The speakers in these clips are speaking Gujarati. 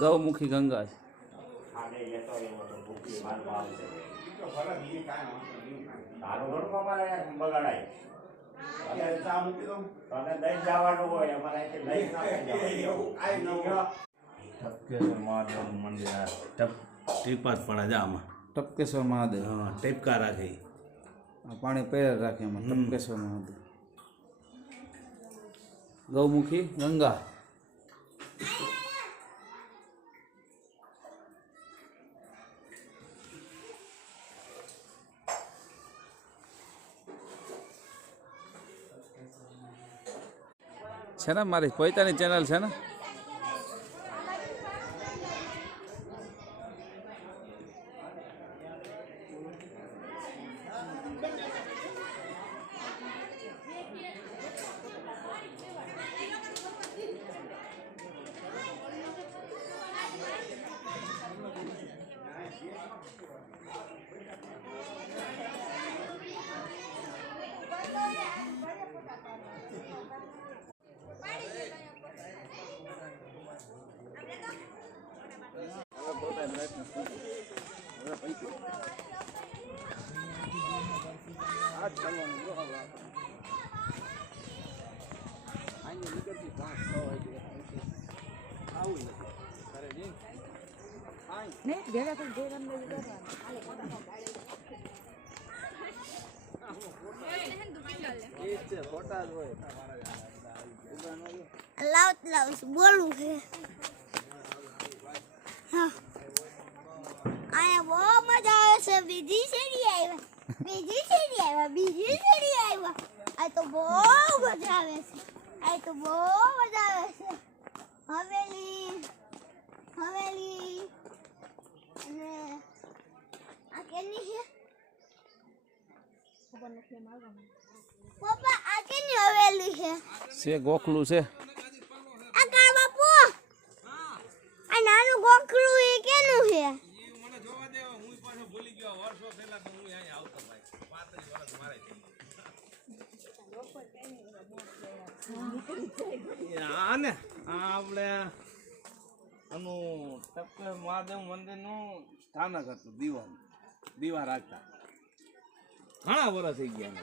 गौमुखी गंगा ટીપા જ પડે જા આમાં टपकेश्वर महादेव હા ટેપકા રાખે पानी पैर राखे टपकेश्वर महादेव गौमुखी गंगा છે ને મારી પોતાની ચેનલ છે ને બોલવું છે આયા બહુ મજા આવે છે બીજી સીડી આવ્યા આ તો બહુ મજા આવે છે હવેલી અને આ કેની છે પપ્પા આ કેની હવેલી છે ગોખલું છે આ કા બાપુ આ નાનું ગોખલું એ કેનું છે મને જોવા દે હું પાછો ભૂલી ગયો વર્ષો પહેલા તો હું અહીંયા આવતો ભાઈ 35 વર્ષ મારે આને આપણે આનું ટપકે મહાદેવ મંદિરનું સ્થાનક હતું દીવા રાખતા ઘણા વર્ષ થઈ ગયા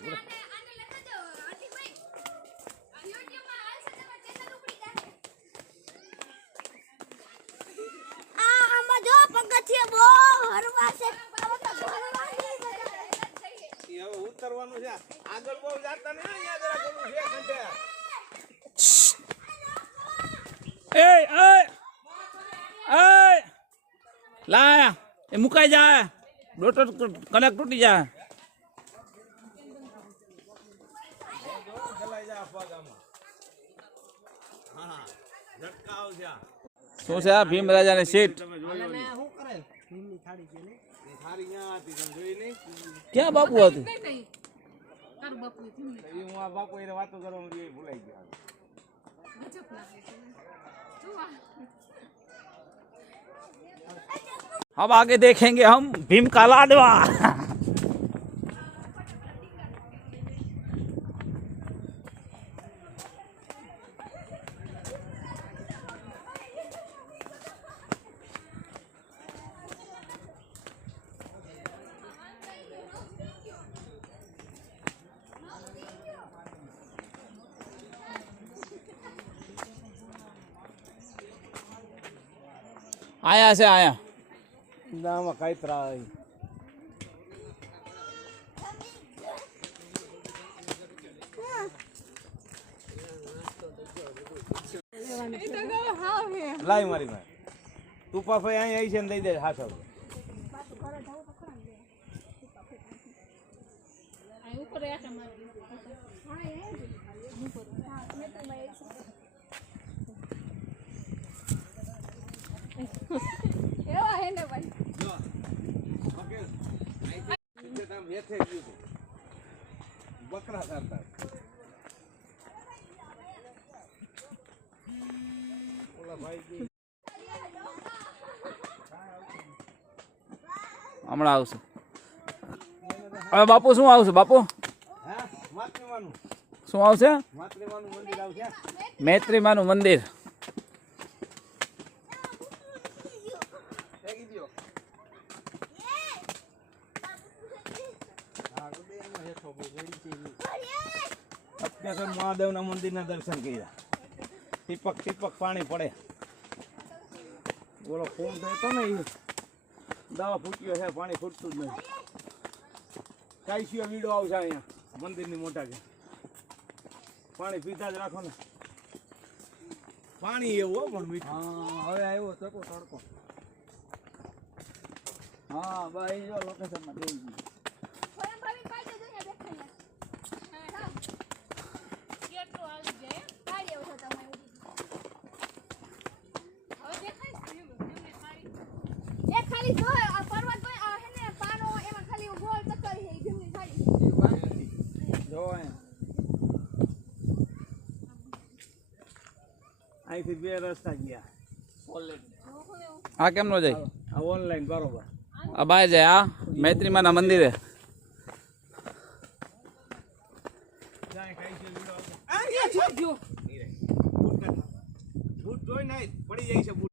એને ઉતરવાનું છે આગળ બહુ જાતા નહીં અહીંયા જરા કોનું છે કંઠે લાયા એ મુકાઈ જાય ડોટર કનેક્ટ તૂટી જાય ચલાઈ જા ફાગામાં હા ઝટકા આવશે શું છે આ ભીમ રાજાની સીટ તમે જોયો ને શું કરે ભીમની થાળી છે ને થાળી ન્યા હતી તમે જોઈ નહીં ક્યાં બાપુ હતું તારું બાપુ હું આ બાપુ એને વાતો કરવાનું ભૂલાઈ ગયા अब आगे देखेंगे हम भीम का लाडवा आया से आया નામાં કઈ ત્રાય લાઈ મારી ભાઈ તું પાફે અહીં આવી છે ને દઈ દે હાથ હવે એવા હે ને ભાઈ જો ઓકે આઈ નામ હેઠે ગયું બકરા કરતા ઓલા ભાઈ હમણાં આવશે હવે બાપુ શું આવશે બાપુ હા માતૃમાનું શું આવશે મંદિર આવશે. મૈત્રીમાનું મંદિર ફેંકી દ્યો. હા તો બે એમાં હેઠો બહુ ગળી છે ઈ. અત્યારે મહાદેવના મંદિરના દર્શન કર્યા. ટીપક ટીપક પાણી પડે. બોલો ફોન થયો ને એ દવા ફૂટ્યો છે, પાણી ફૂટતું જ નહીં. કાંઈ વીડો આવશે અહીંયા મંદિરની મોટા કે પાણી પીતા જ રાખો ને. પાણી એવું હો પણ મીઠું. હા હવે આવ્યો તકો તડકો હા ભાઈ જો લોકેશનમાં જોઈ ગયું જો અહીંથી બે રસ્તા ગયા. આ કેમ નો જાય આ ઓનલાઈન બરોબર. આ બાય જાય આ મૈત્રીમાના મંદિરે જાય કાંઈ વીડો આવશે. બૂટ જોઈ નહીં પડી જાય છે બૂટ.